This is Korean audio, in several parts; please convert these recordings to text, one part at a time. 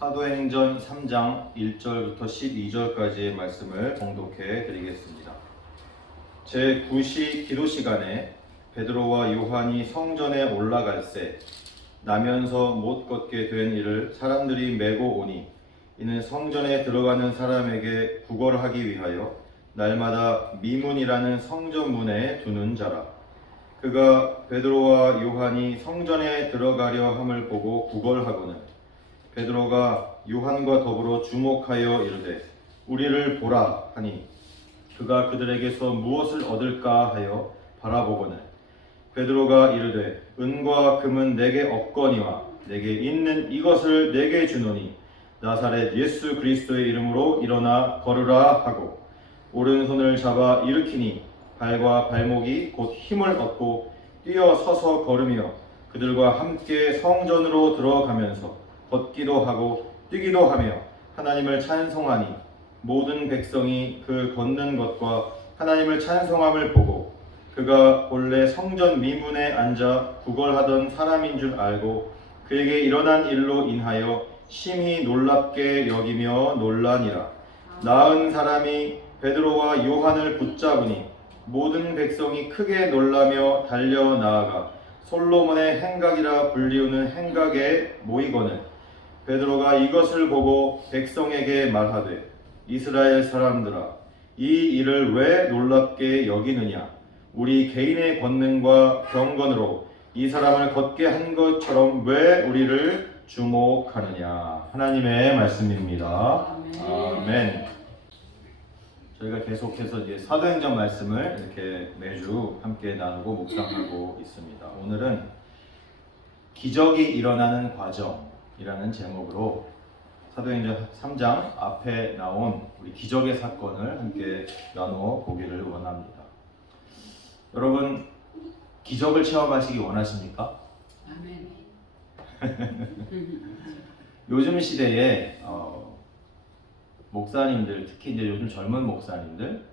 사도행전 3장 1절부터 12절까지의 말씀을 봉독해 드리겠습니다. 제9시 기도 시간에 베드로와 요한이 성전에 올라갈새 나면서 못 걷게 된 이를 사람들이 메고 오니 이는 성전에 들어가는 사람에게 구걸하기 위하여 날마다 미문이라는 성전문에 두는 자라. 그가 베드로와 요한이 성전에 들어가려 함을 보고 구걸하고는 베드로가 요한과 더불어 주목하여 이르되 우리를 보라 하니 그가 그들에게서 무엇을 얻을까 하여 바라보거늘 베드로가 이르되 은과 금은 내게 없거니와 내게 있는 이것을 내게 주노니 나사렛 예수 그리스도의 이름으로 일어나 걸으라 하고 오른손을 잡아 일으키니 발과 발목이 곧 힘을 얻고 뛰어 서서 걸으며 그들과 함께 성전으로 들어가면서 걷기도 하고 뛰기도 하며 하나님을 찬송하니 모든 백성이 그 걷는 것과 하나님을 찬송함을 보고 그가 본래 성전 미문에 앉아 구걸하던 사람인 줄 알고 그에게 일어난 일로 인하여 심히 놀랍게 여기며 놀라니라. 나은 사람이 베드로와 요한을 붙잡으니 모든 백성이 크게 놀라며 달려 나아가 솔로몬의 행각이라 불리우는 행각에 모이거늘 베드로가 이것을 보고 백성에게 말하되 이스라엘 사람들아 이 일을 왜 놀랍게 여기느냐 우리 개인의 권능과 경건으로 이 사람을 걷게 한 것처럼 왜 우리를 주목하느냐. 하나님의 말씀입니다. 아멘. 저희가 계속해서 이제 사도행전 말씀을 이렇게 매주 함께 나누고 묵상하고 있습니다. 오늘은 기적이 일어나는 과정이라는 제목으로 사도행전 3장 앞에 나온 우리 기적의 사건을 함께 나누어 보기를 원합니다. 여러분, 기적을 체험하시기 원하십니까? 아멘. 요즘 시대에 목사님들, 특히 이제 요즘 젊은 목사님들,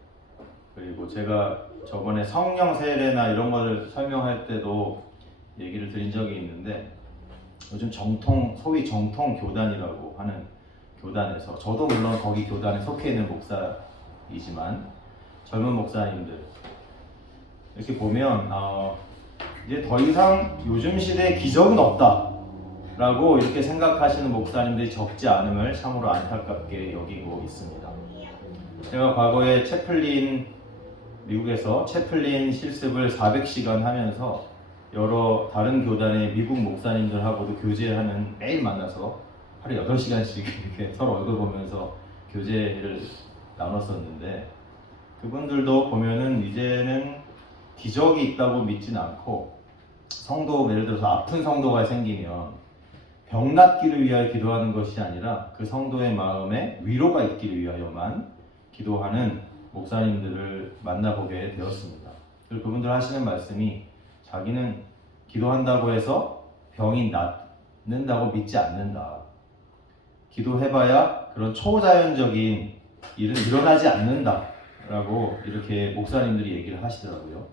그리고 제가 저번에 성령 세례나 이런 걸 설명할 때도 얘기를 드린 적이 있는데 요즘 소위 정통 교단이라고 하는 교단에서 저도 물론 거기 교단에 속해 있는 목사이지만 젊은 목사님들 이렇게 보면 이제 더 이상 요즘 시대에 기적은 없다 라고 이렇게 생각하시는 목사님들이 적지 않음을 참으로 안타깝게 여기고 있습니다. 제가 과거에 미국에서 채플린 실습을 400시간 하면서 여러 다른 교단의 미국 목사님들하고도 교제하는 매일 만나서 하루에 8시간씩 이렇게 서로 얼굴 보면서 교제를 나눴었는데 그분들도 보면은 이제는 기적이 있다고 믿지는 않고 예를 들어서 아픈 성도가 생기면 병 낫기를 위하여 기도하는 것이 아니라 그 성도의 마음에 위로가 있기를 위하여만 기도하는 목사님들을 만나보게 되었습니다. 그리고 그분들 하시는 말씀이 자기는 기도한다고 해서 병이 낫는다고 믿지 않는다. 기도해봐야 그런 초자연적인 일은 일어나지 않는다 라고 이렇게 목사님들이 얘기를 하시더라고요.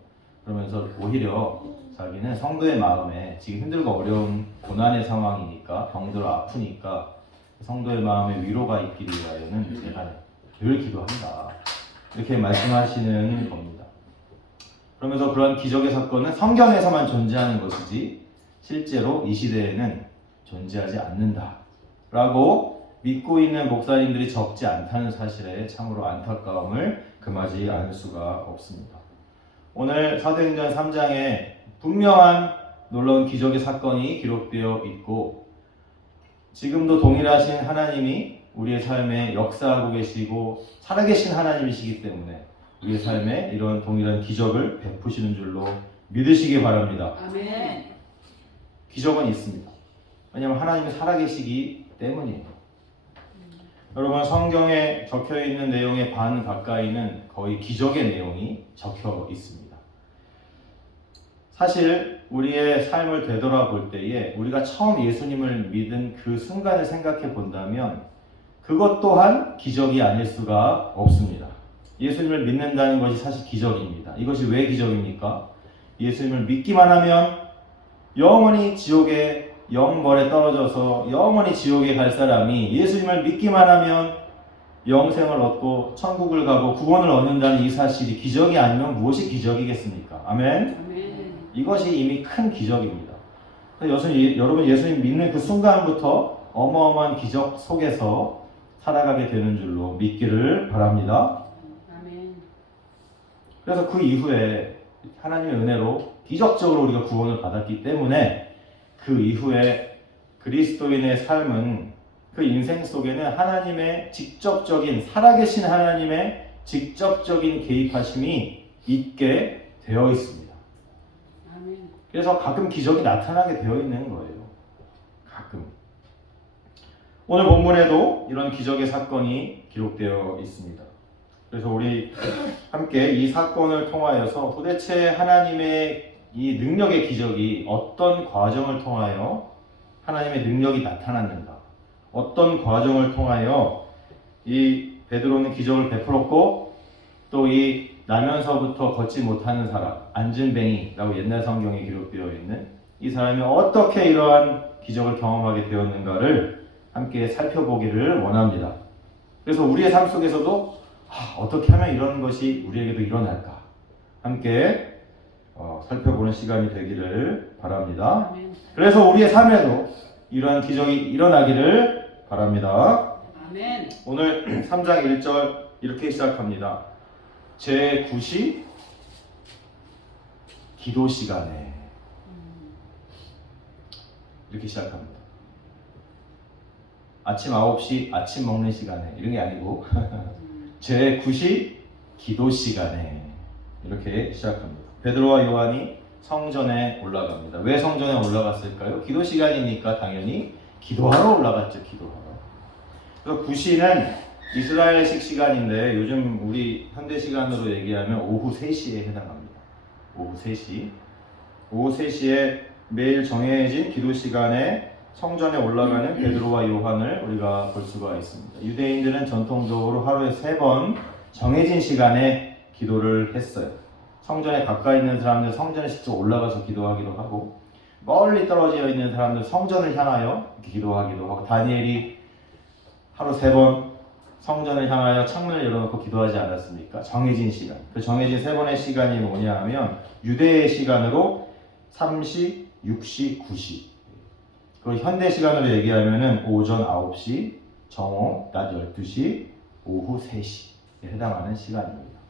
그러면서 오히려 자기는 성도의 마음에 지금 힘들고 어려운 고난의 상황이니까 병들어 아프니까 성도의 마음에 위로가 있기를 위하여는 내가 늘 기도한다 이렇게 말씀하시는 겁니다. 그러면서 그런 기적의 사건은 성경에서만 존재하는 것이지 실제로 이 시대에는 존재하지 않는다 라고 믿고 있는 목사님들이 적지 않다는 사실에 참으로 안타까움을 금하지 않을 수가 없습니다. 오늘 사도행전 3장에 분명한 놀라운 기적의 사건이 기록되어 있고 지금도 동일하신 하나님이 우리의 삶에 역사하고 계시고 살아계신 하나님이시기 때문에 우리의 삶에 이런 동일한 기적을 베푸시는 줄로 믿으시기 바랍니다. 아멘. 기적은 있습니다. 왜냐하면 하나님이 살아계시기 때문이에요. 여러분, 성경에 적혀있는 내용의 반 가까이는 거의 기적의 내용이 적혀 있습니다. 사실 우리의 삶을 되돌아볼 때에 우리가 처음 예수님을 믿은 그 순간을 생각해 본다면 그것 또한 기적이 아닐 수가 없습니다. 예수님을 믿는다는 것이 사실 기적입니다. 이것이 왜 기적입니까? 예수님을 믿기만 하면 영원히 지옥에 영벌에 떨어져서 영원히 지옥에 갈 사람이 예수님을 믿기만 하면 영생을 얻고 천국을 가고 구원을 얻는다는 이 사실이 기적이 아니면 무엇이 기적이겠습니까? 아멘? 아멘. 이것이 이미 큰 기적입니다. 여러분 예수님 믿는 그 순간부터 어마어마한 기적 속에서 살아가게 되는 줄로 믿기를 바랍니다. 아멘. 그래서 그 이후에 하나님의 은혜로 기적적으로 우리가 구원을 받았기 때문에 그 이후에 그리스도인의 삶은 그 인생 속에는 하나님의 직접적인 살아계신 하나님의 직접적인 개입하심이 있게 되어 있습니다. 아멘. 그래서 가끔 기적이 나타나게 되어 있는 거예요. 가끔. 오늘 본문에도 이런 기적의 사건이 기록되어 있습니다. 그래서 우리 함께 이 사건을 통하여서 도대체 하나님의 이 능력의 기적이 어떤 과정을 통하여 하나님의 능력이 나타났는가? 어떤 과정을 통하여 이 베드로는 기적을 베풀었고 또 이 나면서부터 걷지 못하는 사람, 안진뱅이라고 옛날 성경에 기록되어 있는 이 사람이 어떻게 이러한 기적을 경험하게 되었는가를 함께 살펴보기를 원합니다. 그래서 우리의 삶 속에서도 어떻게 하면 이런 것이 우리에게도 일어날까? 함께 살펴보는 시간이 되기를 바랍니다. 아멘. 그래서 우리의 삶에도 이러한 기적이 일어나기를 바랍니다. 아멘. 오늘 3장 1절 이렇게 시작합니다. 제9시 기도 시간에 이렇게 시작합니다. 아침 9시 아침 먹는 시간에 이런 게 아니고 제9시 기도 시간에 이렇게 시작합니다. 베드로와 요한이 성전에 올라갑니다. 왜 성전에 올라갔을까요? 기도 시간이니까 당연히 기도하러 올라갔죠. 기도하러. 그래서 9시는 이스라엘식 시간인데 요즘 우리 현대 시간으로 얘기하면 오후 3시에 해당합니다. 오후 3시. 오후 3시에 매일 정해진 기도 시간에 성전에 올라가는 베드로와 요한을 우리가 볼 수가 있습니다. 유대인들은 전통적으로 하루에 3번 정해진 시간에 기도를 했어요. 성전에 가까이 있는 사람들 성전에 직접 올라가서 기도하기도 하고 멀리 떨어져 있는 사람들 성전을 향하여 기도하기도 하고 다니엘이 하루 3번 성전을 향하여 창문을 열어놓고 기도하지 않았습니까? 정해진 시간. 그 정해진 3번의 시간이 뭐냐 하면 유대의 시간으로 3시, 6시, 9시. 그리고 현대 시간으로 얘기하면은 오전 9시, 정오, 낮 12시, 오후 3시에 해당하는 시간입니다.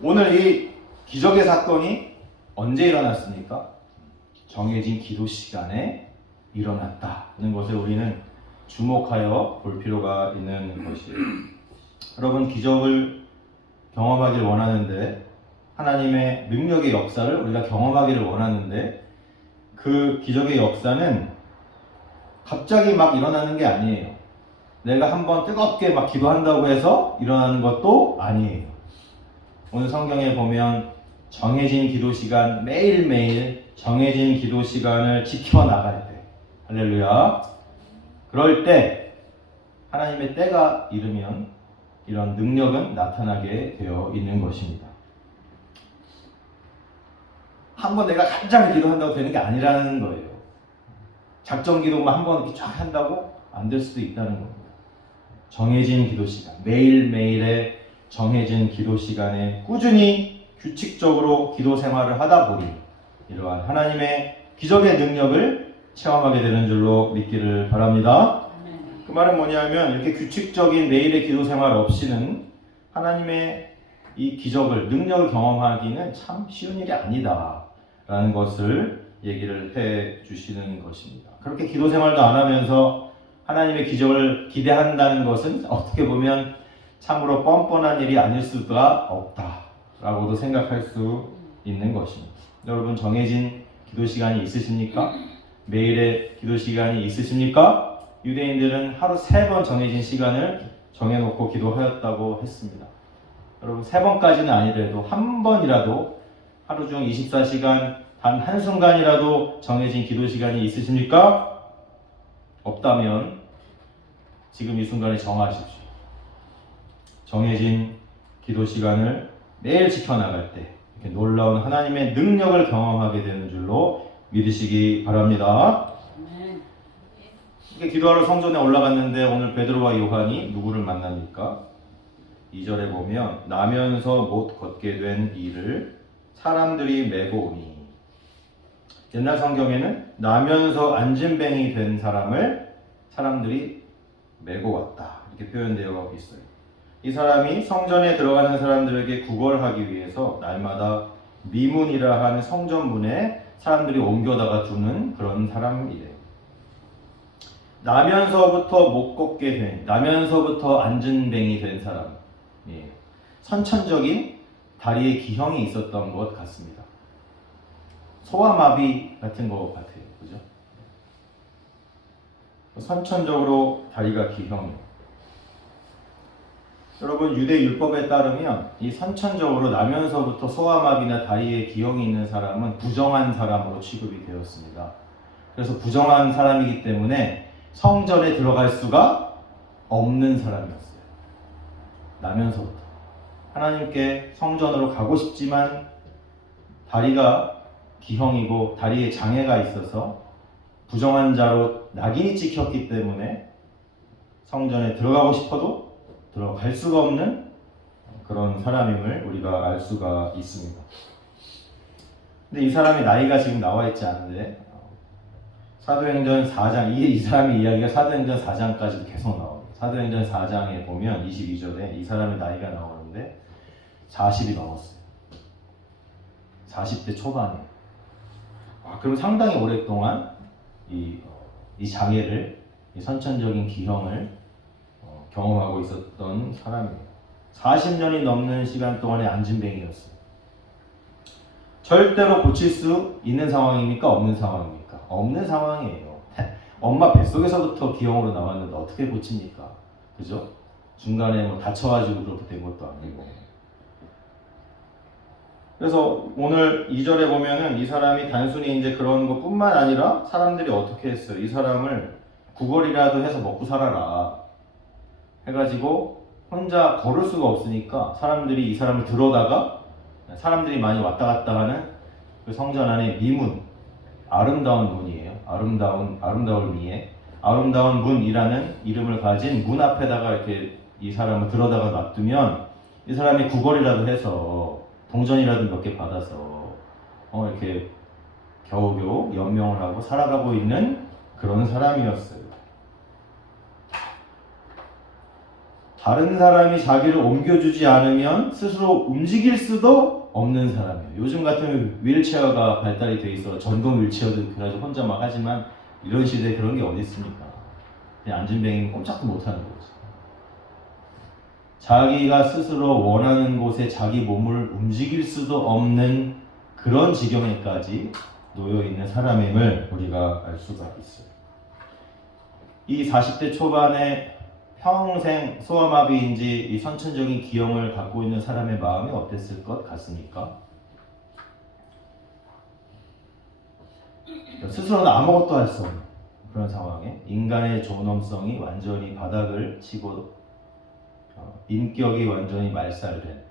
오늘 이 기적의 사건이 언제 일어났습니까? 정해진 기도 시간에 일어났다는 것을 우리는 주목하여 볼 필요가 있는 것이에요. 여러분 기적을 경험하기를 원하는데 하나님의 능력의 역사를 우리가 경험하기를 원하는데 그 기적의 역사는 갑자기 막 일어나는 게 아니에요. 내가 한번 뜨겁게 막 기도한다고 해서 일어나는 것도 아니에요. 오늘 성경에 보면 정해진 기도 시간, 매일매일 정해진 기도 시간을 지켜나갈 때 할렐루야. 그럴 때 하나님의 때가 이르면 이런 능력은 나타나게 되어 있는 것입니다. 한번 내가 간절히 기도한다고 되는 게 아니라는 거예요. 작정 기도만 한번 이렇게 쫙 한다고 안 될 수도 있다는 겁니다. 정해진 기도 시간, 매일매일의 정해진 기도 시간에 꾸준히 규칙적으로 기도 생활을 하다 보니 이러한 하나님의 기적의 능력을 체험하게 되는 줄로 믿기를 바랍니다. 그 말은 뭐냐면 이렇게 규칙적인 매일의 기도 생활 없이는 하나님의 이 기적을, 능력을 경험하기는 참 쉬운 일이 아니다 라는 것을 얘기를 해 주시는 것입니다. 그렇게 기도 생활도 안 하면서 하나님의 기적을 기대한다는 것은 어떻게 보면 참으로 뻔뻔한 일이 아닐 수가 없다 라고도 생각할 수 있는 것입니다. 여러분 정해진 기도 시간이 있으십니까? 매일의 기도 시간이 있으십니까? 유대인들은 하루 3번 정해진 시간을 정해놓고 기도하였다고 했습니다. 여러분 3번까지는 아니더라도 한 번이라도 하루 중 24시간 단 한순간이라도 정해진 기도 시간이 있으십니까? 없다면 지금 이 순간에 정하십시오. 정해진 기도 시간을 매일 지켜나갈 때 이렇게 놀라운 하나님의 능력을 경험하게 되는 줄로 믿으시기 바랍니다. 이렇게 기도하러 성전에 올라갔는데 오늘 베드로와 요한이 누구를 만납니까? 2절에 보면 나면서 못 걷게 된 이를 사람들이 메고 오니, 옛날 성경에는 나면서 안진뱅이 된 사람을 사람들이 메고 왔다 이렇게 표현되어 있어요. 이 사람이 성전에 들어가는 사람들에게 구걸하기 위해서 날마다 미문이라 하는 성전문에 사람들이 옮겨다가 두는 그런 사람이래요. 나면서부터 못 걷게 된, 나면서부터 안진뱅이 된 사람, 예. 선천적인 다리에 기형이 있었던 것 같습니다. 소아마비 같은 것 같아요, 그죠? 선천적으로 다리가 기형이에요. 여러분, 유대 율법에 따르면 이 선천적으로 나면서부터 소아마비나 다리에 기형이 있는 사람은 부정한 사람으로 취급이 되었습니다. 그래서 부정한 사람이기 때문에 성전에 들어갈 수가 없는 사람이었어요. 나면서부터. 하나님께 성전으로 가고 싶지만 다리가 기형이고 다리에 장애가 있어서 부정한 자로 낙인이 찍혔기 때문에 성전에 들어가고 싶어도 들어갈 수가 없는 그런 사람임을 우리가 알 수가 있습니다. 근데 이 사람의 나이가 지금 나와 있지 않은데 사도행전 4장, 이 사람의 이야기가 사도행전 4장까지 계속 나옵니다. 사도행전 4장에 보면 22절에 이 사람의 나이가 나오는데 40이 넘었어요. 40대 초반이에요. 그럼 상당히 오랫동안 이 장애를, 이 선천적인 기형을 경험하고 있었던 사람이에요. 40년이 넘는 시간 동안의 안진뱅이였어요. 절대로 고칠 수 있는 상황입니까? 없는 상황입니까? 없는 상황이에요. 엄마 뱃속에서부터 기형으로 나왔는데 어떻게 고칩니까? 그죠? 중간에 뭐 다쳐가지고 그렇게 된 것도 아니고. 그래서 오늘 2절에 보면은 이 사람이 단순히 이제 그런 것뿐만 아니라 사람들이 어떻게 했어요? 이 사람을 구걸이라도 해서 먹고 살아라 해가지고 혼자 걸을 수가 없으니까 사람들이 이 사람을 들어다가, 사람들이 많이 왔다 갔다 하는 그 성전 안에 미문, 아름다운 문이에요. 아름다울 미에 아름다운 문이라는 이름을 가진 문 앞에다가 이렇게 이 사람을 들어다가 놔두면 이 사람이 구걸이라도 해서 동전이라도 몇 개 받아서 이렇게 겨우겨우 연명을 하고 살아가고 있는 그런 사람이었어요. 다른 사람이 자기를 옮겨주지 않으면 스스로 움직일 수도 없는 사람이에요. 요즘 같으면 휠체어가 발달이 돼 있어 전동 휠체어도 그래가지고 혼자 막 하지만 이런 시대에 그런 게 어디 있습니까? 그냥 안진뱅이는 꼼짝도 못하는 거죠. 자기가 스스로 원하는 곳에 자기 몸을 움직일 수도 없는 그런 지경에까지 놓여 있는 사람임을 우리가 알 수가 있어요. 이 40대 초반에 평생 소아마비인지 이 선천적인 기형을 갖고 있는 사람의 마음이 어땠을 것 같습니까? 스스로는 아무것도 할 수 없는 그런 상황에 인간의 존엄성이 완전히 바닥을 치고 인격이 완전히 말살된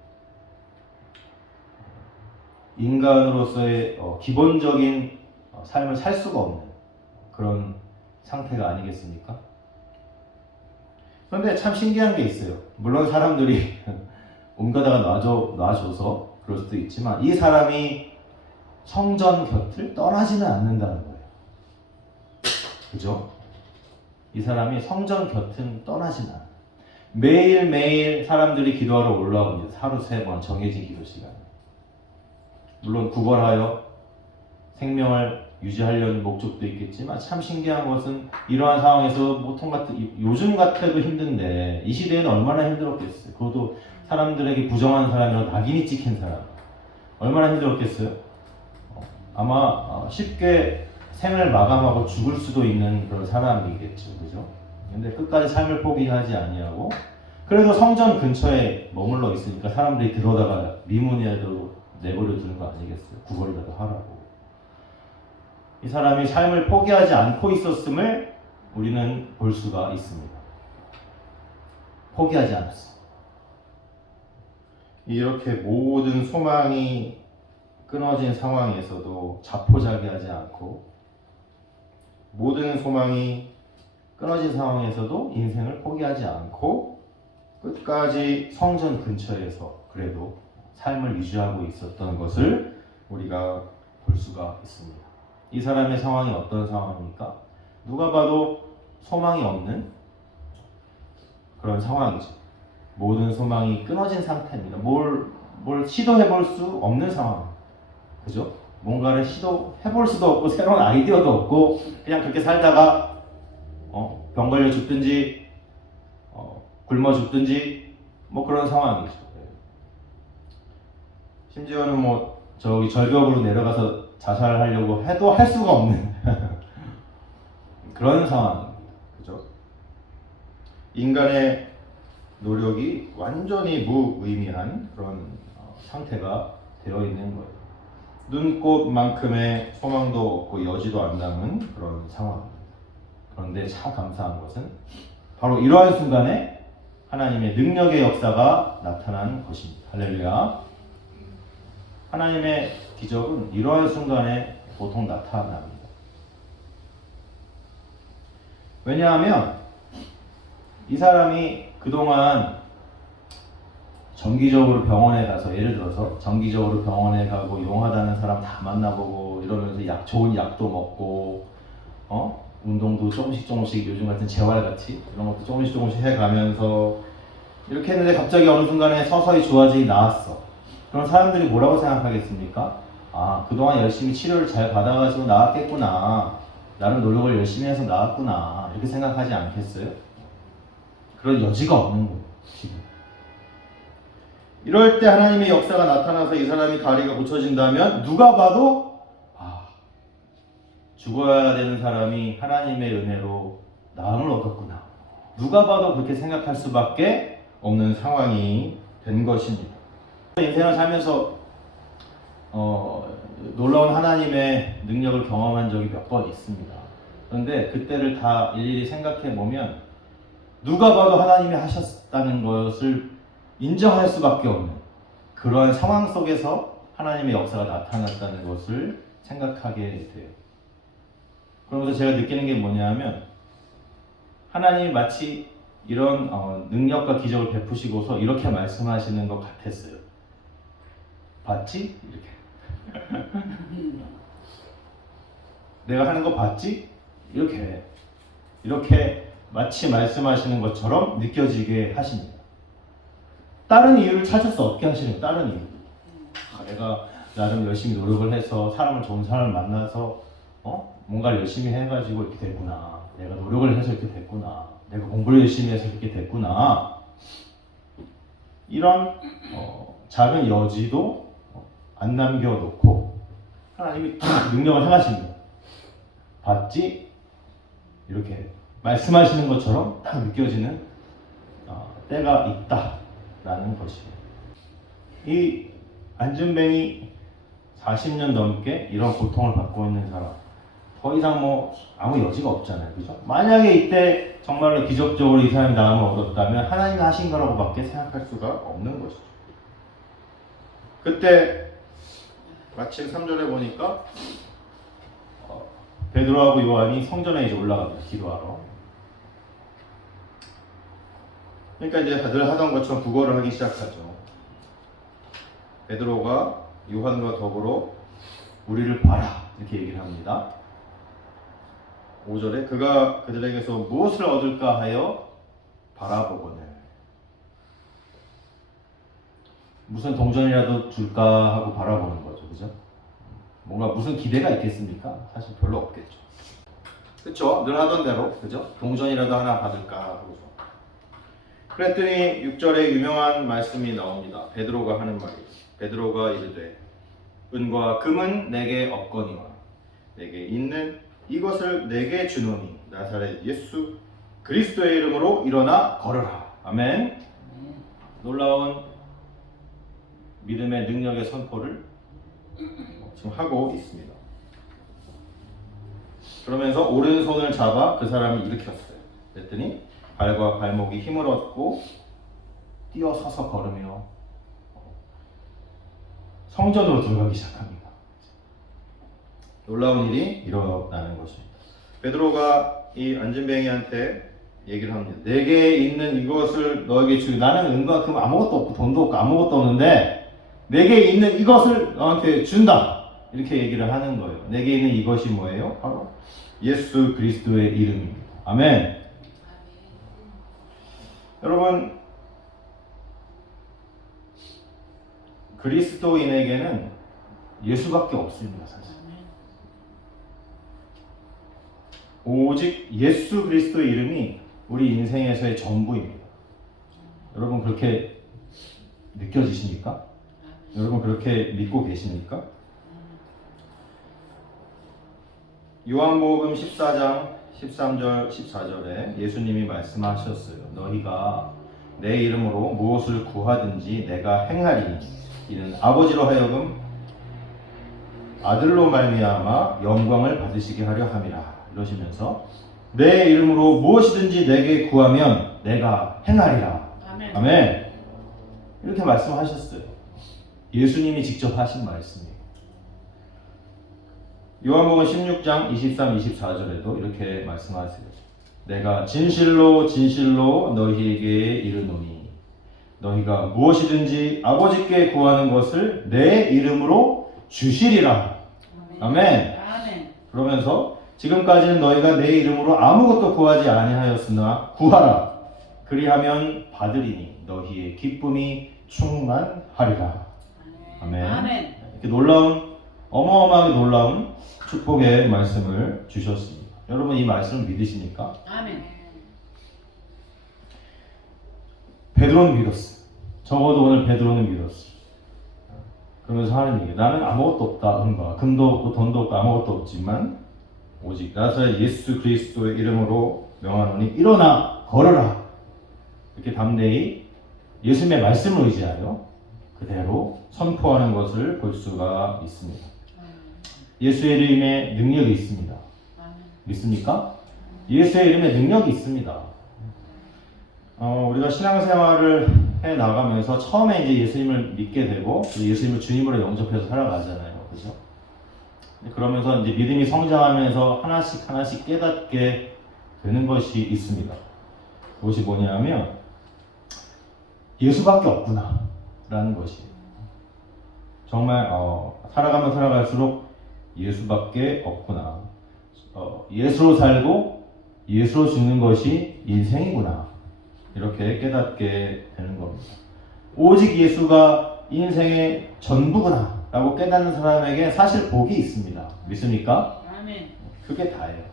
인간으로서의 기본적인 삶을 살 수가 없는 그런 상태가 아니겠습니까? 그런데 참 신기한 게 있어요. 물론 사람들이 옮겨다가 놔줘서 그럴 수도 있지만 이 사람이 성전 곁을 떠나지는 않는다는 거예요. 그죠? 이 사람이 성전 곁은 떠나지는 않아요. 매일매일 사람들이 기도하러 올라옵니다. 하루 3번 정해진 기도 시간. 물론 구걸하여 생명을 유지하려는 목적도 있겠지만 참 신기한 것은 이러한 상황에서 보통 요즘 같아도 힘든데 이 시대에는 얼마나 힘들었겠어요. 그것도 사람들에게 부정한 사람이라고 낙인이 찍힌 사람. 얼마나 힘들었겠어요. 아마 쉽게 생을 마감하고 죽을 수도 있는 그런 사람이겠죠. 그죠? 근데 끝까지 삶을 포기하지 아니하고 그래도 성전 근처에 머물러 있으니까 사람들이 들어다가 미문이라도 내버려 두는 거 아니겠어요? 구걸이라도 하라고. 이 사람이 삶을 포기하지 않고 있었음을 우리는 볼 수가 있습니다. 포기하지 않았어. 이렇게 모든 소망이 끊어진 상황에서도 자포자기하지 않고 모든 소망이 끊어진 상황에서도 인생을 포기하지 않고 끝까지 성전 근처에서 그래도 삶을 유지하고 있었던 것을 우리가 볼 수가 있습니다. 이 사람의 상황이 어떤 상황입니까? 누가 봐도 소망이 없는 그런 상황이죠. 모든 소망이 끊어진 상태입니다. 뭘 시도해 볼 수 없는 상황. 그죠? 뭔가를 시도해 볼 수도 없고 새로운 아이디어도 없고 그냥 그렇게 살다가 병 걸려 죽든지 굶어 죽든지 뭐 그런 상황이죠. 심지어는 뭐 저기 절벽으로 내려가서 자살하려고 해도 할 수가 없는 그런 상황입니다. 그죠? 인간의 노력이 완전히 무의미한 그런 상태가 되어 있는 거예요. 눈꽃만큼의 소망도 없고 여지도 안 남은 그런 상황입니다. 그런데 참 감사한 것은 바로 이러한 순간에 하나님의 능력의 역사가 나타난 것입니다. 할렐루야. 하나님의 기적은 이러한 순간에 보통 나타납니다. 왜냐하면 이 사람이 그동안 정기적으로 병원에 가서, 예를 들어서 정기적으로 병원에 가고 용하다는 사람 다 만나보고 이러면서 좋은 약도 먹고 운동도 조금씩 요즘 같은 재활같이 이런 것도 조금씩 해가면서 이렇게 했는데 갑자기 어느 순간에 서서히 좋아지기 나왔어. 그럼 사람들이 뭐라고 생각하겠습니까? 아, 그동안 열심히 치료를 잘 받아가지고 나았겠구나. 나름 노력을 열심히 해서 나았구나. 이렇게 생각하지 않겠어요? 그런 여지가 없는 거예요, 지금. 이럴 때 하나님의 역사가 나타나서 이 사람이 다리가 고쳐진다면 누가 봐도 죽어야 되는 사람이 하나님의 은혜로 나음을 얻었구나. 누가 봐도 그렇게 생각할 수밖에 없는 상황이 된 것입니다. 인생을 살면서 놀라운 하나님의 능력을 경험한 적이 몇 번 있습니다. 그런데 그때를 다 일일이 생각해 보면 누가 봐도 하나님이 하셨다는 것을 인정할 수밖에 없는 그러한 상황 속에서 하나님의 역사가 나타났다는 것을 생각하게 돼요. 그러면서 제가 느끼는 게 뭐냐면 하나님이 마치 이런 능력과 기적을 베푸시고서 이렇게 말씀하시는 것 같았어요. 봤지? 이렇게. 내가 하는 거 봤지? 이렇게 마치 말씀하시는 것처럼 느껴지게 하십니다. 다른 이유를 찾을 수 없게 하시는 거예요. 다른 이유. 내가 나름 열심히 노력을 해서 좋은 사람을 만나서 뭔가를 열심히 해가지고 이렇게 됐구나. 내가 노력을 해서 이렇게 됐구나. 내가 공부를 열심히 해서 이렇게 됐구나. 이런 작은 여지도 안 남겨놓고 하나님이 딱 능력을 행하십니다. 봤지? 이렇게 말씀하시는 것처럼 딱 느껴지는 때가 있다라는 것입니다. 이 안준뱅이 40년 넘게 이런 고통을 받고 있는 사람 더 이상 아무 여지가 없잖아요. 그죠? 만약에 이때 정말로 기적적으로 이 사람이 나음을 얻었다면 하나님이 하신 거라고 밖에 생각할 수가 없는 것이죠. 그때 마침 3절에 보니까 베드로하고 요한이 성전에 이제 올라갑니다. 기도하러. 그러니까 이제 다들 하던 것처럼 구걸을 하기 시작하죠. 베드로가 요한과 더불어 우리를 봐라 이렇게 얘기를 합니다. 5절에 그가 그들에게서 무엇을 얻을까 하여 바라보거늘. 무슨 동전이라도 줄까 하고 바라보는 거죠. 그죠? 뭔가 무슨 기대가 있겠습니까? 사실 별로 없겠죠. 그쵸? 늘 하던 대로. 그죠? 동전이라도 하나 받을까 하고서. 그랬더니 6절에 유명한 말씀이 나옵니다. 베드로가 하는 말이에요. 베드로가 이르되 은과 금은 내게 없거니와 내게 있는 이것을 내게 주노니 나사렛 예수 그리스도의 이름으로 일어나 걸으라. 아멘. 놀라운 믿음의 능력의 선포를 지금 하고 있습니다. 그러면서 오른손을 잡아 그 사람을 일으켰어요. 그랬더니 발과 발목이 힘을 얻고 뛰어서서 걸으며 성전으로 들어가기 시작합니다. 놀라운 일이 일어나는 것입니다. 베드로가 이 안진뱅이한테 얘기를 합니다. 내게 있는 이것을 너에게 주기. 나는 은과 금 아무것도 없고 돈도 없고 아무것도 없는데 내게 있는 이것을 너한테 준다. 이렇게 얘기를 하는 거예요. 내게 있는 이것이 뭐예요? 바로 예수 그리스도의 이름입니다. 아멘. 여러분, 그리스도인에게는 예수밖에 없습니다. 사실. 오직 예수 그리스도의 이름이 우리 인생에서의 전부입니다. 여러분 그렇게 느껴지십니까? 여러분 그렇게 믿고 계십니까? 요한복음 14장 13절 14절에 예수님이 말씀하셨어요. 너희가 내 이름으로 무엇을 구하든지 내가 행하리니 이는 아버지로 하여금 아들로 말미암아 영광을 받으시게 하려 함이라. 이러시면서 내 이름으로 무엇이든지 내게 구하면 내가 행하리라. 아멘. 아멘. 이렇게 말씀하셨어요. 예수님이 직접 하신 말씀이에요. 요한복음 16장 23, 24절에도 이렇게 말씀하세요. 내가 진실로 진실로 너희에게 이르노니 너희가 무엇이든지 아버지께 구하는 것을 내 이름으로 주시리라. 아멘. 아멘. 그러면서 지금까지는 너희가 내 이름으로 아무것도 구하지 아니하였으나 구하라. 그리하면 받으리니 너희의 기쁨이 충만하리라. 아멘. 아멘. 이렇게 놀라운, 어마어마하게 놀라운 축복의 말씀을 주셨습니다. 여러분 이 말씀을 믿으십니까? 아멘. 베드로는 믿었어. 적어도 오늘 베드로는 믿었어. 그러면서 하는 얘기. 나는 아무것도 없다. 은과 금도 없고 돈도 없고 아무것도 없지만 오직 나사렛 예수 그리스도의 이름으로 명하노니 일어나 걸어라. 이렇게 담대히 예수님의 말씀을 의지하여 그대로 선포하는 것을 볼 수가 있습니다. 예수의 이름에 능력이 있습니다. 믿습니까? 예수의 이름에 능력이 있습니다. 우리가 신앙생활을 해 나가면서 처음에 이제 예수님을 믿게 되고 예수님을 주님으로 영접해서 살아가잖아요. 그죠? 그러면서 이제 믿음이 성장하면서 하나씩 하나씩 깨닫게 되는 것이 있습니다. 그것이 뭐냐면 예수밖에 없구나 라는 것이에요. 정말 살아가면 살아갈수록 예수밖에 없구나. 예수로 살고 예수로 죽는 것이 인생이구나. 이렇게 깨닫게 되는 겁니다. 오직 예수가 인생의 전부구나 라고 깨닫는 사람에게 사실 복이 있습니다. 믿습니까? 아멘. 그게 다예요.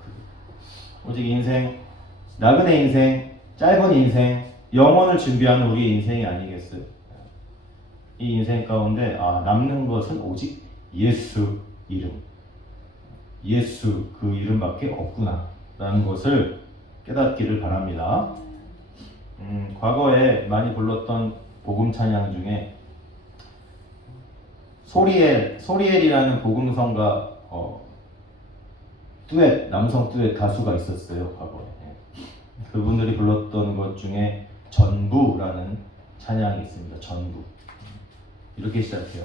오직 인생, 나그네 인생, 짧은 인생, 영원을 준비하는 우리의 인생이 아니겠어요? 이 인생 가운데 남는 것은 오직 예수 이름, 예수 그 이름밖에 없구나 라는 것을 깨닫기를 바랍니다. 과거에 많이 불렀던 복음 찬양 중에 소리엘이라는 복음성가 듀엣, 남성 듀엣 가수가 있었어요. 과거에. 그분들이 불렀던 것 중에 전부라는 찬양이 있습니다. 전부. 이렇게 시작해요.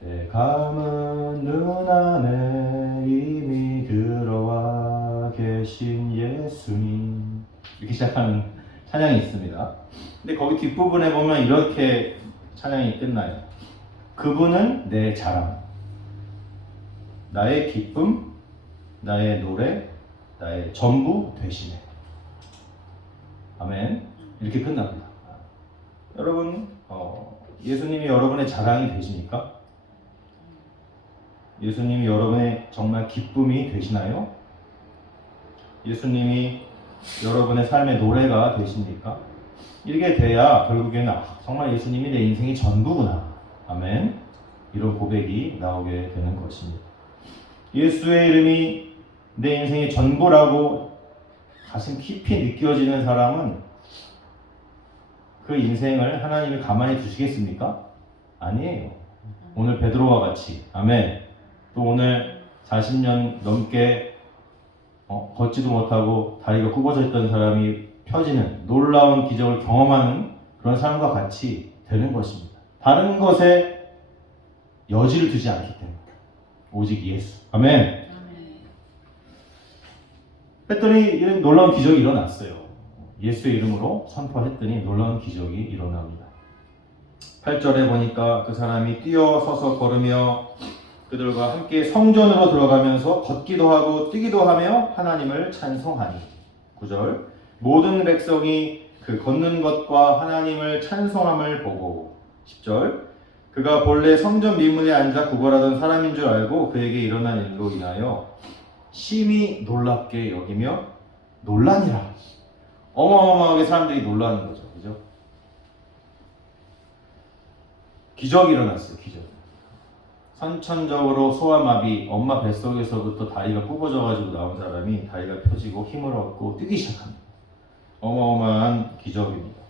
내 감은 눈 안에 이미 들어와 계신 예수님. 이렇게 시작하는 찬양이 있습니다. 근데 거기 뒷부분에 보면 이렇게 찬양이 끝나요. 그분은 내 자랑, 나의 기쁨, 나의 노래, 나의 전부 되시네. 아멘. 이렇게 끝납니다. 여러분, 예수님이 여러분의 자랑이 되십니까? 예수님이 여러분의 정말 기쁨이 되시나요? 예수님이 여러분의 삶의 노래가 되십니까? 이렇게 돼야 결국에는 정말 예수님이 내 인생의 전부구나. 아멘. 이런 고백이 나오게 되는 것입니다. 예수의 이름이 내 인생의 전부라고 가슴 깊이 느껴지는 사람은 그 인생을 하나님이 가만히 두시겠습니까? 아니에요. 오늘 베드로와 같이 아멘. 또 오늘 40년 넘게 걷지도 못하고 다리가 굽어져 있던 사람이 펴지는 놀라운 기적을 경험하는 그런 사람과 같이 되는 것입니다. 다른 것에 여지를 두지 않기 때문에 오직 예수. 아멘. 했더니 이런 놀라운 기적이 일어났어요. 예수의 이름으로 선포했더니 놀라운 기적이 일어납니다. 8절에 보니까 그 사람이 뛰어서서 걸으며 그들과 함께 성전으로 들어가면서 걷기도 하고 뛰기도 하며 하나님을 찬송하니. 9절 모든 백성이 그 걷는 것과 하나님을 찬송함을 보고. 10절 그가 본래 성전 미문에 앉아 구걸하던 사람인 줄 알고 그에게 일어난 일로 인하여 심히 놀랍게 여기며 놀라니라. 어마어마하게 사람들이 놀라는 거죠. 그죠? 기적이 일어났어요. 기적. 선천적으로 소아마비, 엄마 뱃속에서부터 다리가 굽어져가지고 나온 사람이 다리가 펴지고 힘을 얻고 뛰기 시작합니다. 어마어마한 기적입니다.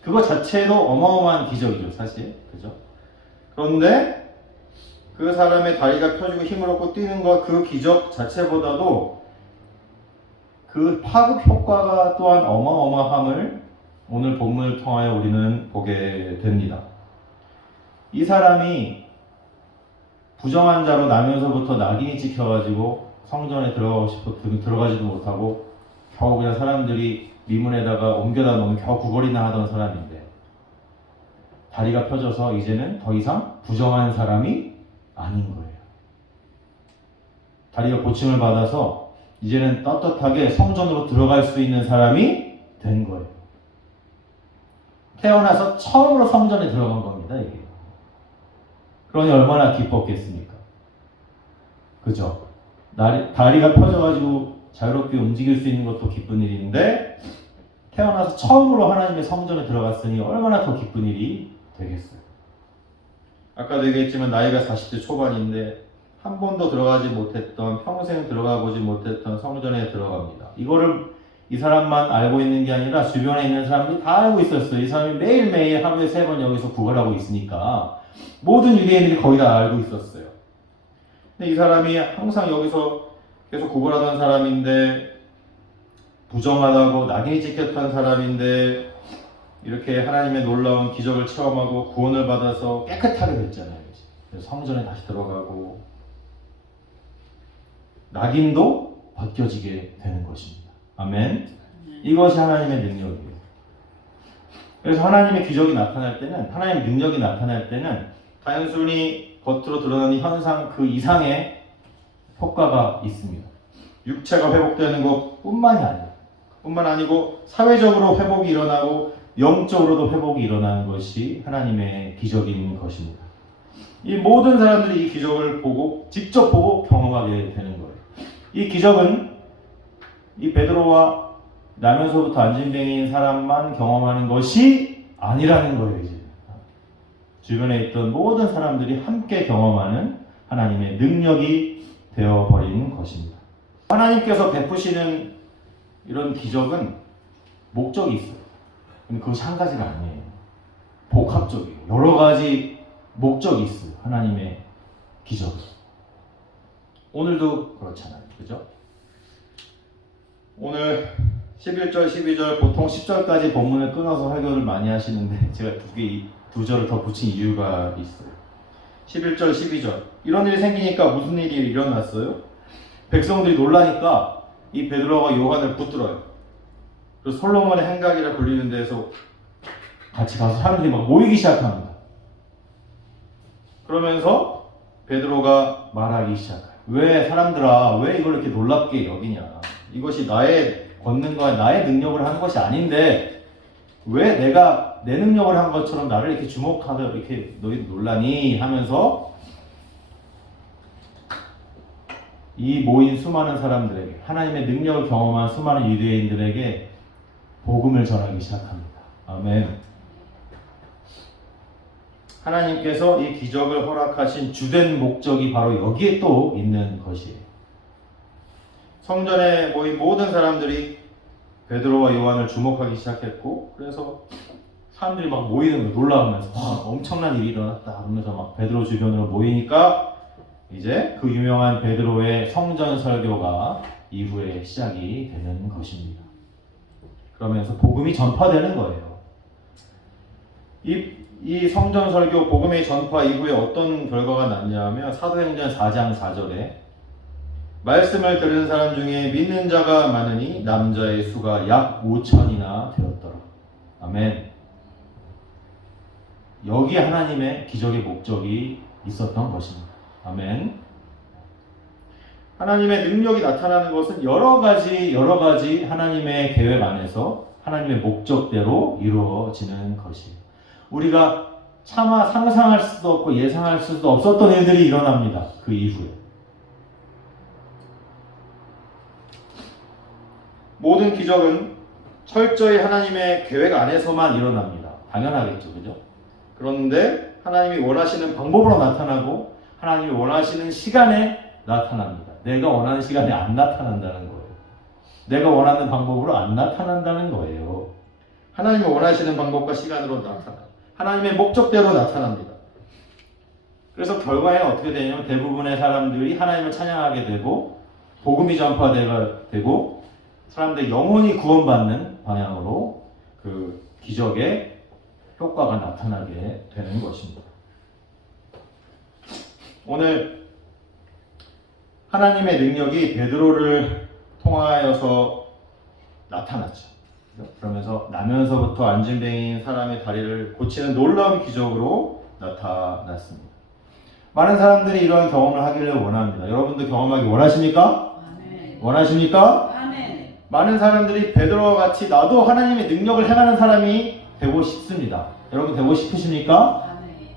그거 자체도 어마어마한 기적이죠, 사실. 그죠? 그런데 그 사람의 다리가 펴지고 힘을 얻고 뛰는 것, 그 기적 자체보다도 그 파급 효과가 또한 어마어마함을 오늘 본문을 통하여 우리는 보게 됩니다. 이 사람이 부정한 자로 나면서부터 낙인이 찍혀가지고 성전에 들어가고 싶어 들어가지도 못하고 겨우 그냥 사람들이 미문에다가 옮겨다 놓으면 겨우 구걸이나 하던 사람인데 다리가 펴져서 이제는 더 이상 부정한 사람이 아닌 거예요. 다리가 고침을 받아서 이제는 떳떳하게 성전으로 들어갈 수 있는 사람이 된 거예요. 태어나서 처음으로 성전에 들어간 겁니다, 이게. 그러니 얼마나 기뻤겠습니까? 그죠? 다리가 펴져가지고 자유롭게 움직일 수 있는 것도 기쁜 일인데 태어나서 처음으로 하나님의 성전에 들어갔으니 얼마나 더 기쁜 일이 되겠어요. 아까도 얘기했지만 나이가 40대 초반인데 한 번도 들어가지 못했던, 평생 들어가 보지 못했던 성전에 들어갑니다. 이거를 이 사람만 알고 있는 게 아니라 주변에 있는 사람들이 다 알고 있었어요. 이 사람이 매일매일 하루에 3번 여기서 구걸하고 있으니까 모든 유대인들이 거의 다 알고 있었어요. 근데 이 사람이 항상 여기서 계속 구걸하던 사람인데 부정하다고 낙인이 찍혔던 사람인데 이렇게 하나님의 놀라운 기적을 체험하고 구원을 받아서 깨끗하게 됐잖아요. 그래서 성전에 다시 들어가고 낙인도 벗겨지게 되는 것입니다. 아멘. 이것이 하나님의 능력이에요. 그래서 하나님의 기적이 나타날 때는, 하나님의 능력이 나타날 때는 단순히 겉으로 드러나는 현상 그 이상의 효과가 있습니다. 육체가 회복되는 것뿐만 아니고 사회적으로 회복이 일어나고 영적으로도 회복이 일어나는 것이 하나님의 기적인 것입니다. 이 모든 사람들이 이 기적을 보고 직접 보고 경험하게 되는 거예요. 이 기적은 이 베드로와 나면서부터 안진뱅이인 사람만 경험하는 것이 아니라는 거예요. 이제 주변에 있던 모든 사람들이 함께 경험하는 하나님의 능력이 되어버린 것입니다. 하나님께서 베푸시는 이런 기적은 목적이 있어요. 근데 그것이 한 가지가 아니에요. 복합적이에요. 여러 가지 목적이 있어요. 하나님의 기적. 오늘도 그렇잖아요. 그죠? 오늘 11절, 12절, 보통 10절까지 본문을 끊어서 해결을 많이 하시는데 제가 두 절을 더 붙인 이유가 있어요. 11절, 12절. 이런 일이 생기니까 무슨 일이 일어났어요? 백성들이 놀라니까 이 베드로와 요한을 붙들어요. 그래서 솔로몬의 행각이라 불리는 데서 같이 가서 사람들이 막 모이기 시작합니다. 그러면서 베드로가 말하기 시작해요. 왜 사람들아, 왜 이걸 이렇게 놀랍게 여기냐? 이것이 나의 권능과 나의 능력을 하는 것이 아닌데 왜 내가 내 능력을 한 것처럼 나를 이렇게 주목하며 이렇게 너희 놀라니? 하면서 이 모인 수많은 사람들에게, 하나님의 능력을 경험한 수많은 유대인들에게 복음을 전하기 시작합니다. 아멘. 하나님께서 이 기적을 허락하신 주된 목적이 바로 여기에 또 있는 것이에요. 성전에 모인 모든 사람들이 베드로와 요한을 주목하기 시작했고, 그래서 사람들이 막 모이는 거예요. 놀라우면서 엄청난 일이 일어났다 하면서 막 베드로 주변으로 모이니까 이제 그 유명한 베드로의 성전 설교가 이후에 시작이 되는 것입니다. 그러면서 복음이 전파되는 거예요. 이 성전 설교 복음의 전파 이후에 어떤 결과가 났냐면 사도행전 4장 4절에 말씀을 들은 사람 중에 믿는 자가 많으니 남자의 수가 약 5천이나 되었더라. 아멘. 여기 하나님의 기적의 목적이 있었던 것입니다. 아멘. 하나님의 능력이 나타나는 것은 여러 가지 하나님의 계획 안에서 하나님의 목적대로 이루어지는 것이에요. 우리가 차마 상상할 수도 없고 예상할 수도 없었던 일들이 일어납니다. 그 이후에. 모든 기적은 철저히 하나님의 계획 안에서만 일어납니다. 당연하겠죠. 그죠? 그런데 하나님이 원하시는 방법으로 나타나고 하나님이 원하시는 시간에 나타납니다. 내가 원하는 시간에 안 나타난다는 거예요. 내가 원하는 방법으로 안 나타난다는 거예요. 하나님이 원하시는 방법과 시간으로 나타나요. 하나님의 목적대로 나타납니다. 그래서 결과에는 어떻게 되냐면 대부분의 사람들이 하나님을 찬양하게 되고 복음이 전파되고 사람들이 영혼이 구원받는 방향으로 그 기적의 효과가 나타나게 되는 것입니다. 오늘 하나님의 능력이 베드로를 통하여서 나타났죠. 그러면서 나면서부터 안진뱅이인 사람의 다리를 고치는 놀라운 기적으로 나타났습니다. 많은 사람들이 이러한 경험을 하기를 원합니다. 여러분도 경험하기 원하십니까? 아멘. 원하십니까? 아멘. 많은 사람들이 베드로와 같이 나도 하나님의 능력을 행하는 사람이 되고 싶습니다. 여러분 되고 싶으십니까? 아멘.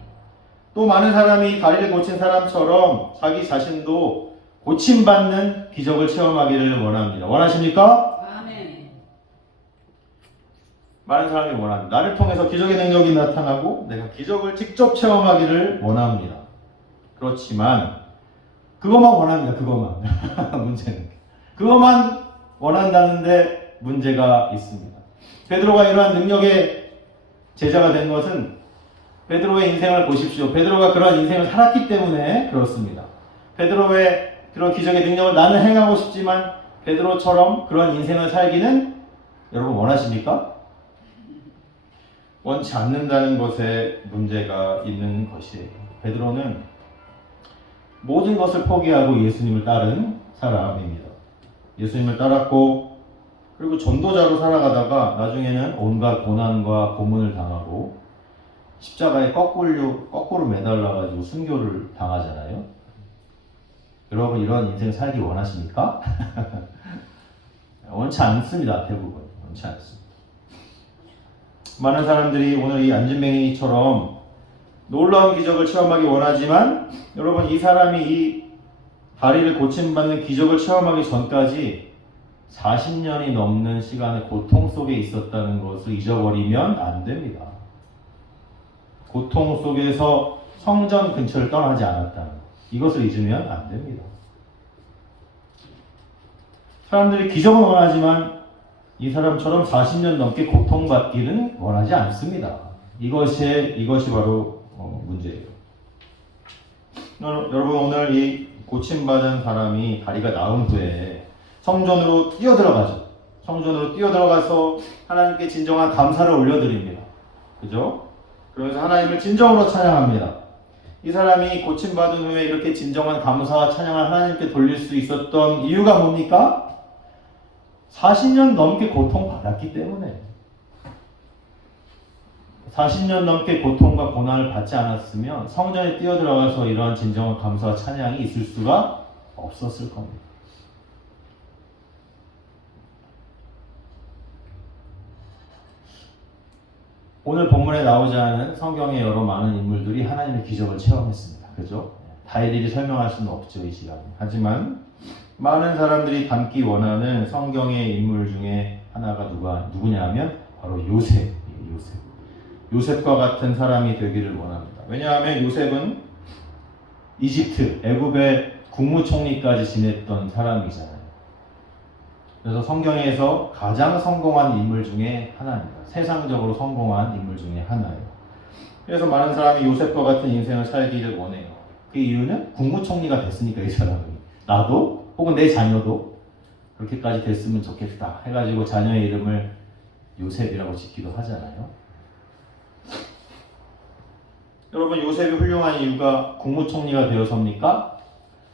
또 많은 사람이 다리를 고친 사람처럼 자기 자신도 고침받는 기적을 체험하기를 원합니다. 원하십니까? 아멘. 많은 사람이 원합니다. 나를 통해서 기적의 능력이 나타나고 내가 기적을 직접 체험하기를 원합니다. 그렇지만 그것만 원합니다. 그것만. 문제는 그것만 원한다는데 문제가 있습니다. 베드로가 이러한 능력의 제자가 된 것은 베드로의 인생을 보십시오. 베드로가 그러한 인생을 살았기 때문에 그렇습니다. 베드로의 그런 기적의 능력을 나는 행하고 싶지만 베드로처럼 그런 인생을 살기는 여러분 원하십니까? 원치 않는다는 것에 문제가 있는 것이에요. 베드로는 모든 것을 포기하고 예수님을 따른 사람입니다. 예수님을 따랐고 그리고 전도자로 살아가다가 나중에는 온갖 고난과 고문을 당하고 십자가에 거꾸로 매달려가지고 순교를 당하잖아요. 여러분 이런 인생 살기 원하십니까? 원치 않습니다. 대부분 원치 않습니다. 많은 사람들이 오늘 이 안진뱅이처럼 놀라운 기적을 체험하기 원하지만 여러분 이 사람이 이 다리를 고침받는 기적을 체험하기 전까지 40년이 넘는 시간의 고통 속에 있었다는 것을 잊어버리면 안 됩니다. 고통 속에서 성전 근처를 떠나지 않았다는 이것을 잊으면 안 됩니다. 사람들이 기적은 원하지만 이 사람처럼 40년 넘게 고통받기는 원하지 않습니다. 이것이 바로 문제예요. 여러분 오늘 이 고침받은 사람이 다리가 나은 후에 성전으로 뛰어들어가죠. 성전으로 뛰어들어가서 하나님께 진정한 감사를 올려드립니다. 그죠? 그러면서 하나님을 진정으로 찬양합니다. 이 사람이 고침받은 후에 이렇게 진정한 감사와 찬양을 하나님께 돌릴 수 있었던 이유가 뭡니까? 40년 넘게 고통받았기 때문에 40년 넘게 고통과 고난을 받지 않았으면 성전에 뛰어들어가서 이러한 진정한 감사와 찬양이 있을 수가 없었을 겁니다. 오늘 본문에 나오지 않은 성경의 여러 많은 인물들이 하나님의 기적을 체험했습니다. 그죠? 다 일일이 설명할 수는 없죠, 이 시간에. 하지만 많은 사람들이 닮기 원하는 성경의 인물 중에 하나가 누구냐면 바로 요셉. 요셉과 같은 사람이 되기를 원합니다. 왜냐하면 요셉은 이집트, 애굽의 국무총리까지 지냈던 사람이잖아요. 그래서 성경에서 가장 성공한 인물 중에 하나입니다. 세상적으로 성공한 인물 중에 하나예요. 그래서 많은 사람이 요셉과 같은 인생을 살기를 원해요. 그 이유는 국무총리가 됐으니까 이 사람이. 나도 혹은 내 자녀도 그렇게까지 됐으면 좋겠다 해가지고 자녀의 이름을 요셉이라고 짓기도 하잖아요. 여러분 요셉이 훌륭한 이유가 국무총리가 되어서입니까?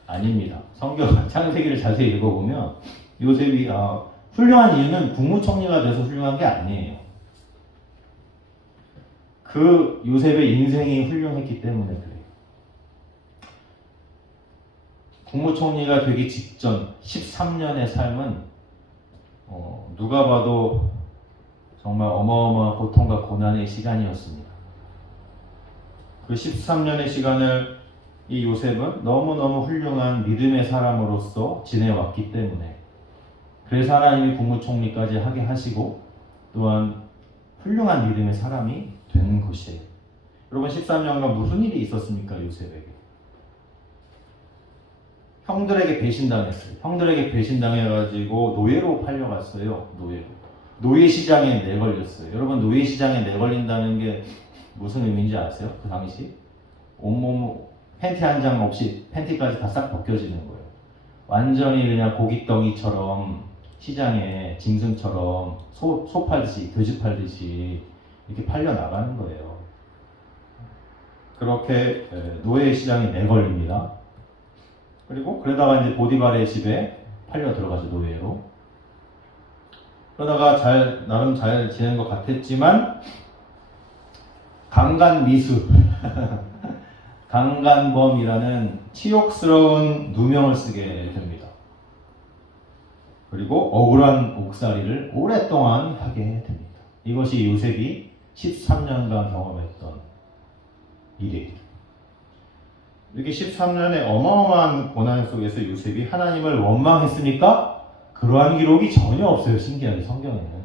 아닙니다. 성경 창세기를 자세히 읽어보면 요셉이 훌륭한 이유는 국무총리가 돼서 훌륭한 게 아니에요. 그 요셉의 인생이 훌륭했기 때문에 그래요. 국무총리가 되기 직전 13년의 삶은 누가 봐도 정말 어마어마한 고통과 고난의 시간이었습니다. 그 13년의 시간을 이 요셉은 너무너무 훌륭한 믿음의 사람으로서 지내왔기 때문에 그래서 하나님이 국무총리까지 하게 하시고 또한 훌륭한 믿음의 사람이 되는 것이에요. 여러분 13년간 무슨 일이 있었습니까? 요셉에게. 형들에게 배신당했어요. 형들에게 배신당해가지고 노예로 팔려갔어요. 노예로. 노예 시장에 내걸렸어요. 여러분 노예 시장에 내걸린다는 게 무슨 의미인지 아세요? 그 당시 온몸 팬티 한 장 없이 팬티까지 다 싹 벗겨지는 거예요. 완전히 그냥 고깃덩이처럼 시장에 짐승처럼 소 팔듯이 돼지 팔듯이 이렇게 팔려 나가는 거예요. 그렇게 노예 시장에 내걸립니다. 그리고 그러다가 이제 보디발의 집에 팔려 들어가죠, 노예로. 그러다가 나름 잘 지낸 것 같았지만 강간미수 강간범이라는 치욕스러운 누명을 쓰게 됩니다. 그리고 억울한 옥살이를 오랫동안 하게 됩니다. 이것이 요셉이 13년간 경험했던 일이에요. 이렇게 13년의 어마어마한 고난 속에서 요셉이 하나님을 원망했습니까? 그러한 기록이 전혀 없어요. 신기하게 성경에는.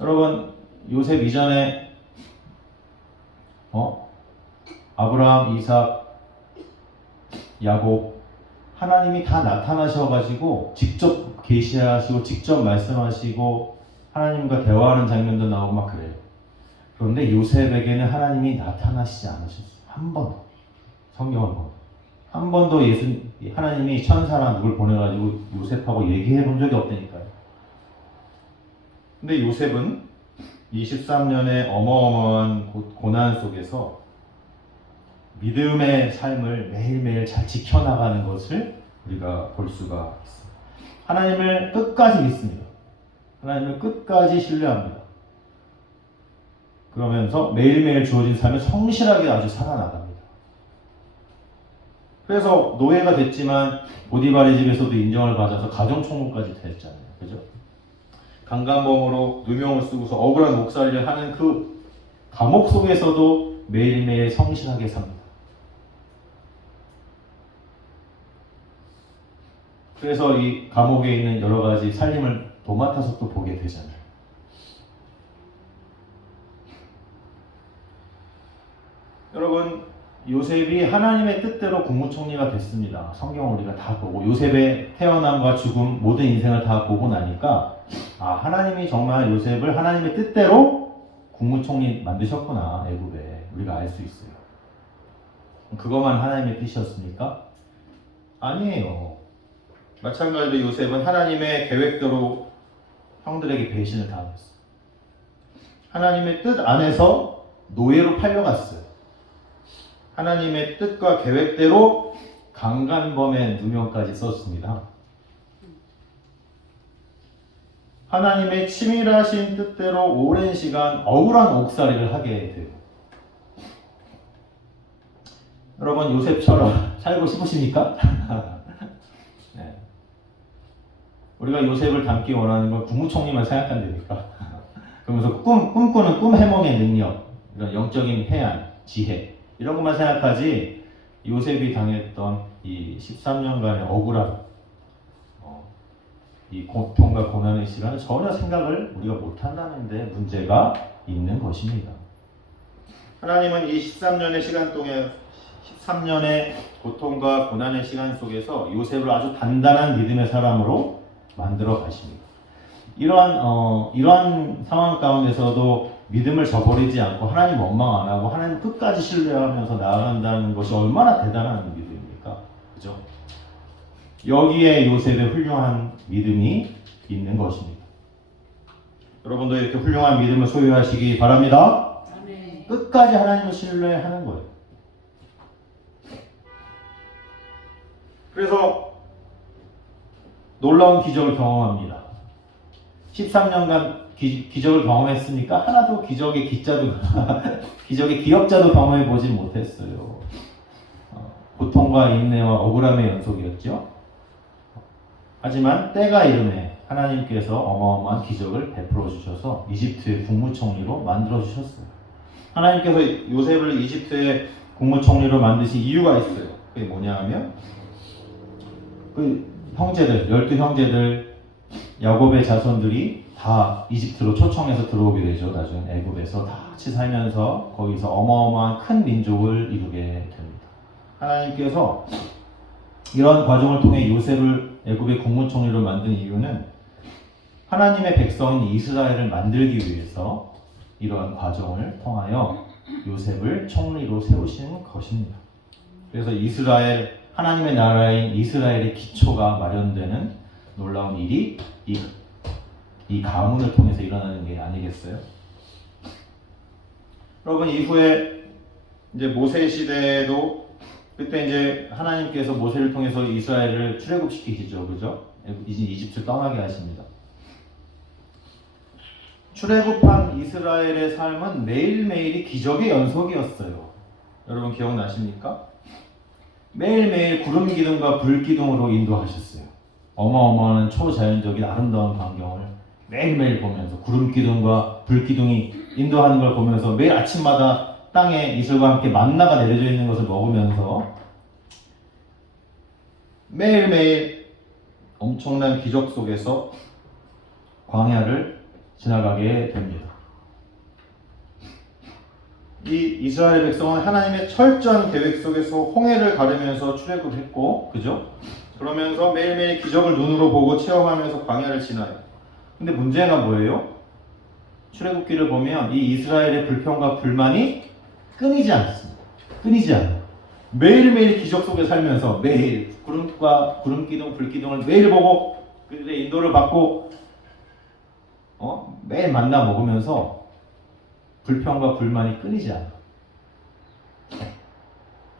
여러분 요셉 이전에 아브라함, 이삭, 야곱 하나님이 다 나타나셔가지고 직접 계시하시고 직접 말씀하시고 하나님과 대화하는 장면도 나오고 막 그래요. 그런데 요셉에게는 하나님이 나타나시지 않으셨어요. 한 번도. 성경을 보면 한 번도 하나님이 천사나 누굴 보내가지고 요셉하고 얘기해 본 적이 없다니까요. 근데 요셉은 23년의 어마어마한 고난 속에서 믿음의 삶을 매일매일 잘 지켜나가는 것을 우리가 볼 수가 있습니다. 하나님을 끝까지 믿습니다. 하나님을 끝까지 신뢰합니다. 그러면서 매일매일 주어진 삶을 성실하게 아주 살아나갑니다. 그래서 노예가 됐지만 보디발의 집에서도 인정을 받아서 가정총무까지 됐잖아요. 그죠? 강간범으로 누명을 쓰고서 억울한 목살이를 하는 그 감옥 속에서도 매일매일 성실하게 삽니다. 그래서 이 감옥에 있는 여러 가지 살림을 도맡아서 또 보게 되잖아요. 여러분 요셉이 하나님의 뜻대로 국무총리가 됐습니다. 성경을 우리가 다 보고 요셉의 태어남과 죽음 모든 인생을 다 보고 나니까 하나님이 정말 요셉을 하나님의 뜻대로 국무총리 만드셨구나. 애굽에 우리가 알 수 있어요. 그것만 하나님의 뜻이었습니까? 아니에요. 마찬가지로 요셉은 하나님의 계획대로 형들에게 배신을 당했어요. 하나님의 뜻 안에서 노예로 팔려갔어요. 하나님의 뜻과 계획대로 강간범의 누명까지 썼습니다. 하나님의 치밀하신 뜻대로 오랜 시간 억울한 옥살이를 하게 돼요. 여러분 요셉처럼 살고 싶으십니까? 네. 우리가 요셉을 닮기 원하는 건 국무총리만 생각한다니까. 그러면서 꿈꾸는 꿈 해몽의 능력, 이런 영적인 해안, 지혜 이런 것만 생각하지 요셉이 당했던 이 13년간의 억울한 이 고통과 고난의 시간을 전혀 생각을 우리가 못한다는 데 문제가 있는 것입니다. 하나님은 이 13년의 시간 동안 13년의 고통과 고난의 시간 속에서 요셉을 아주 단단한 믿음의 사람으로 만들어 가십니다. 이러한 상황 가운데서도 믿음을 저버리지 않고 하나님 원망 안 하고 하나님 끝까지 신뢰하면서 나아간다는 것이 얼마나 대단한 믿음입니까? 그죠? 여기에 요셉의 훌륭한 믿음이 있는 것입니다. 여러분도 이렇게 훌륭한 믿음을 소유하시기 바랍니다. 아멘. 끝까지 하나님을 신뢰하는 거예요. 그래서 놀라운 기적을 경험합니다. 13년간 기적을 경험했으니까 하나도 기적의 기자도 기적의 기억자도 경험해 보지 못했어요. 고통과 인내와 억울함의 연속이었죠. 하지만 때가 이름에 하나님께서 어마어마한 기적을 베풀어 주셔서 이집트의 국무총리로 만들어 주셨어요. 하나님께서 요셉을 이집트의 국무총리로 만드신 이유가 있어요. 그게 뭐냐 하면 그 형제들, 12형제들, 야곱의 자손들이 다 이집트로 초청해서 들어오게 되죠. 나중에 애굽에서 다 같이 살면서 거기서 어마어마한 큰 민족을 이루게 됩니다. 하나님께서 이런 과정을 통해 요셉을 애굽의 국무총리로 만든 이유는 하나님의 백성인 이스라엘을 만들기 위해서 이러한 과정을 통하여 요셉을 총리로 세우시는 것입니다. 그래서 이스라엘, 하나님의 나라인 이스라엘의 기초가 마련되는 놀라운 일이 이 가문을 통해서 일어나는 게 아니겠어요? 여러분, 이후에 이제 모세 시대에도 그때 이제 하나님께서 모세를 통해서 이스라엘을 출애굽시키시죠, 그죠? 이제 이집트 떠나게 하십니다. 출애굽한 이스라엘의 삶은 매일매일이 기적의 연속이었어요. 여러분 기억나십니까? 매일매일 구름 기둥과 불 기둥으로 인도하셨어요. 어마어마한 초자연적인 아름다운 광경을 매일매일 보면서 구름 기둥과 불 기둥이 인도하는 걸 보면서 매일 아침마다 땅에 이슬과 함께 만나가 내려져 있는 것을 먹으면서 매일매일 엄청난 기적 속에서 광야를 지나가게 됩니다. 이 이스라엘 백성은 하나님의 철저한 계획 속에서 홍해를 가르면서 출애굽했고, 그죠? 그러면서 매일매일 기적을 눈으로 보고 체험하면서 광야를 지나요. 근데 문제가 뭐예요? 출애굽기를 보면 이 이스라엘의 불평과 불만이 끊이지 않습니다. 끊이지 않아요. 매일매일 기적 속에 살면서 매일 구름 기둥, 불 기둥을 매일 보고 그들의 인도를 받고 매일 만나 먹으면서 불평과 불만이 끊이지 않아요.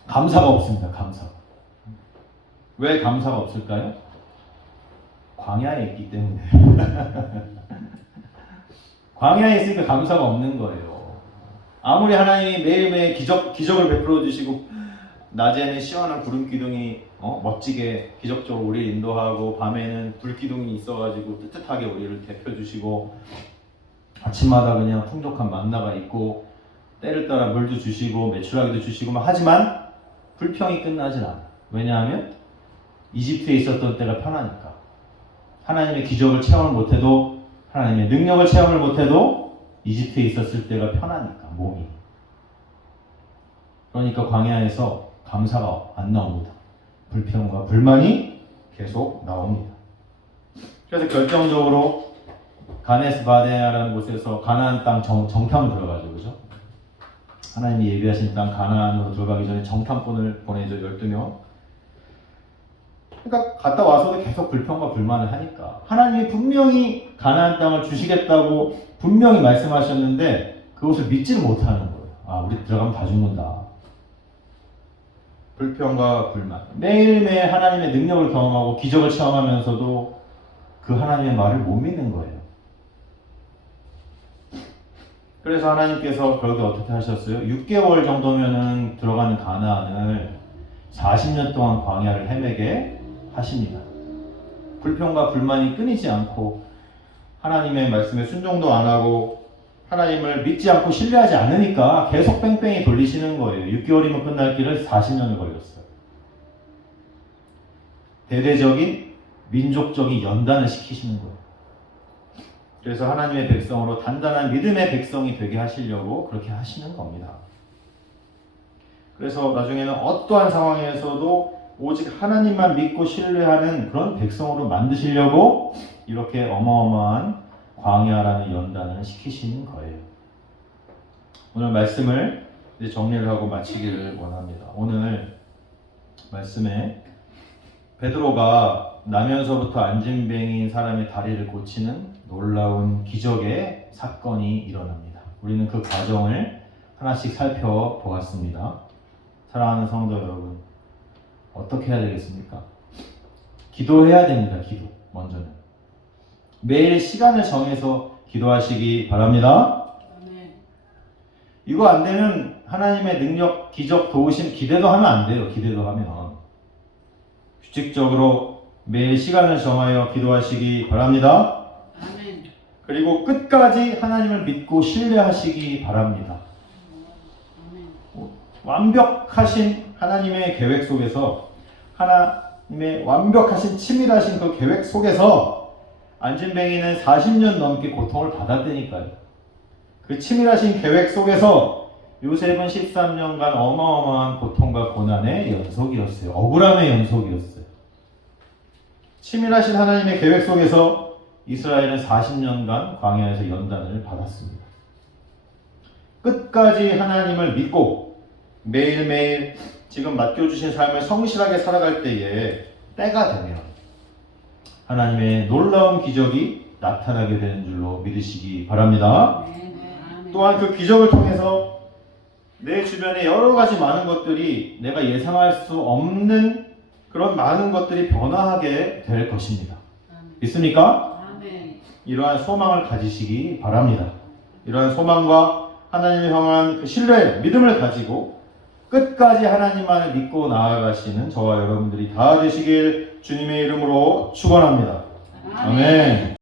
감사가 없습니다. 감사가. 왜 감사가 없을까요? 광야에 있기 때문에. 광야에 있으니까 감사가 없는 거예요. 아무리 하나님이 매일매일 기적을 베풀어 주시고 낮에는 시원한 구름 기둥이 멋지게 기적적으로 우리를 인도하고 밤에는 불 기둥이 있어가지고 뜨뜻하게 우리를 데펴 주시고 아침마다 그냥 풍족한 만나가 있고 때를 따라 물도 주시고 메추라기도 주시고 하지만 불평이 끝나진 않아요. 왜냐하면 이집트에 있었던 때가 편하니까. 하나님의 기적을 체험을 못해도, 하나님의 능력을 체험을 못해도 이집트에 있었을 때가 편하니까, 몸이. 그러니까 광야에서 감사가 안 나옵니다. 불평과 불만이 계속 나옵니다. 그래서 결정적으로 가네스 바네아라는 곳에서 가나안 땅 정탐을 들어가죠. 그죠? 하나님이 예비하신 땅 가나안으로 들어가기 전에 정탐꾼을 보내죠. 12명. 그러니까 갔다 와서도 계속 불평과 불만을 하니까 하나님이 분명히 가나안 땅을 주시겠다고 분명히 말씀하셨는데 그것을 믿지를 못하는 거예요. 아, 우리 들어가면 다 죽는다. 불평과 불만. 매일매일 하나님의 능력을 경험하고 기적을 체험하면서도 그 하나님의 말을 못 믿는 거예요. 그래서 하나님께서 결국 어떻게 하셨어요? 6개월 정도면은 들어가는 가나안을 40년 동안 광야를 헤매게 하십니다. 불평과 불만이 끊이지 않고 하나님의 말씀에 순종도 안 하고 하나님을 믿지 않고 신뢰하지 않으니까 계속 뺑뺑이 돌리시는 거예요. 6개월이면 끝날 길을 40년을 걸렸어요. 대대적인 민족적인 연단을 시키시는 거예요. 그래서 하나님의 백성으로 단단한 믿음의 백성이 되게 하시려고 그렇게 하시는 겁니다. 그래서 나중에는 어떠한 상황에서도 오직 하나님만 믿고 신뢰하는 그런 백성으로 만드시려고 이렇게 어마어마한 광야라는 연단을 시키시는 거예요. 오늘 말씀을 이제 정리를 하고 마치기를 원합니다. 오늘 말씀에 베드로가 나면서부터 안진뱅이인 사람의 다리를 고치는 놀라운 기적의 사건이 일어납니다. 우리는 그 과정을 하나씩 살펴보았습니다. 사랑하는 성도 여러분, 어떻게 해야 되겠습니까? 기도해야 됩니다. 기도 먼저는 매일 시간을 정해서 기도하시기 바랍니다. 아멘. 이거 안 되면 하나님의 능력, 기적, 도우심 기대도 하면 안 돼요. 기대도 하면 규칙적으로 매일 시간을 정하여 기도하시기 바랍니다. 아멘. 그리고 끝까지 하나님을 믿고 신뢰하시기 바랍니다. 아멘. 완벽하신 하나님의 계획 속에서 하나님의 완벽하신 치밀하신 그 계획 속에서 안진뱅이는 40년 넘게 고통을 받았다니까요. 그 치밀하신 계획 속에서 요셉은 13년간 어마어마한 고통과 고난의 연속이었어요. 억울함의 연속이었어요. 치밀하신 하나님의 계획 속에서 이스라엘은 40년간 광야에서 연단을 받았습니다. 끝까지 하나님을 믿고 매일매일 지금 맡겨주신 삶을 성실하게 살아갈 때에 때가 되면 하나님의 놀라운 기적이 나타나게 되는 줄로 믿으시기 바랍니다. 아멘. 또한 그 기적을 통해서 내 주변에 여러 가지 많은 것들이 내가 예상할 수 없는 그런 많은 것들이 변화하게 될 것입니다. 아멘. 믿습니까? 아멘. 이러한 소망을 가지시기 바랍니다. 이러한 소망과 하나님을 향한 그 신뢰, 믿음을 가지고 끝까지 하나님만을 믿고 나아가시는 저와 여러분들이 다 되시길 주님의 이름으로 축원합니다. 아멘.